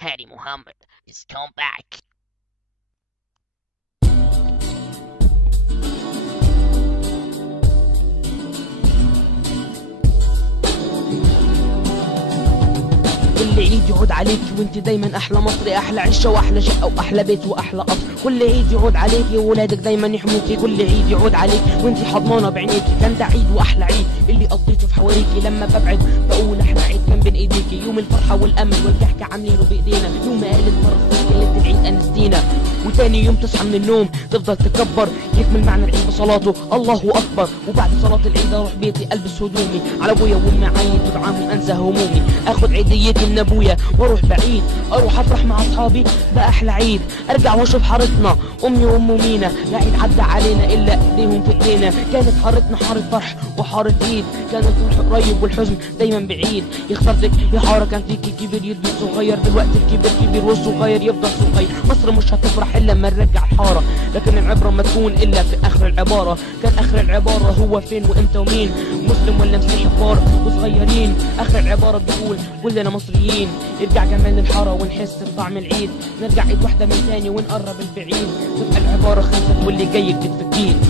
Hadi Muhammad is come back. كل عيد يعود عليك وانت دايما احلى مصري، احلى عشه واحلى شقه واحلى بيت واحلى قصر. كل عيد يعود عليك وولادك دايما يحموكي، كل عيد يعود عليك وانت حضنانه بعينيكي. كان ده عيد واحلى عيد اللي قضيته في حواريكي، لما ببعد بقول احلى عيد كان بين ايديكي. يوم الفرحه والامل والضحكه عاملينه بايدينا، يوم ما قالت فرحتك ليله العيد انستينا. وتاني يوم تصحى من النوم تفضل تكبر، يكمل معنى العيد بصلاته الله اكبر. وبعد صلاه العيد اروح بيتي البس هدومي، على ابويا وامي عايد ودعاهم انسى همومي. اخد عيديتي من ابويا واروح بعيد، اروح افرح مع اصحابي باحلى عيد. ارجع واشوف حارتنا امي وام مينا، لا عيد عدى علينا الا ايديهم في ايدينا. كانت حارتنا حاره فرح وحاره عيد، كان الفرح قريب والحزن دايما بعيد. يا خسارتك يا حاره كان فيكي كبير يدي صغير، دلوقتي الكبير كبير والصغير يفضل صغير. مصر مش هتفرح الا لما نرجع الحاره، لكن العبره ما تكون الا في اخر العباره. كان اخر العباره هو فين وامتى ومين، مسلم ولا مسيحي كبار وصغيرين. اخر العباره بتقول كلنا مصريين. يرجع جمال الحاره ونحس بطعم العيد، نرجع ايد واحده من تاني ونقرب البعيد. تبقى العباره خلصت واللي جاي بتفكين.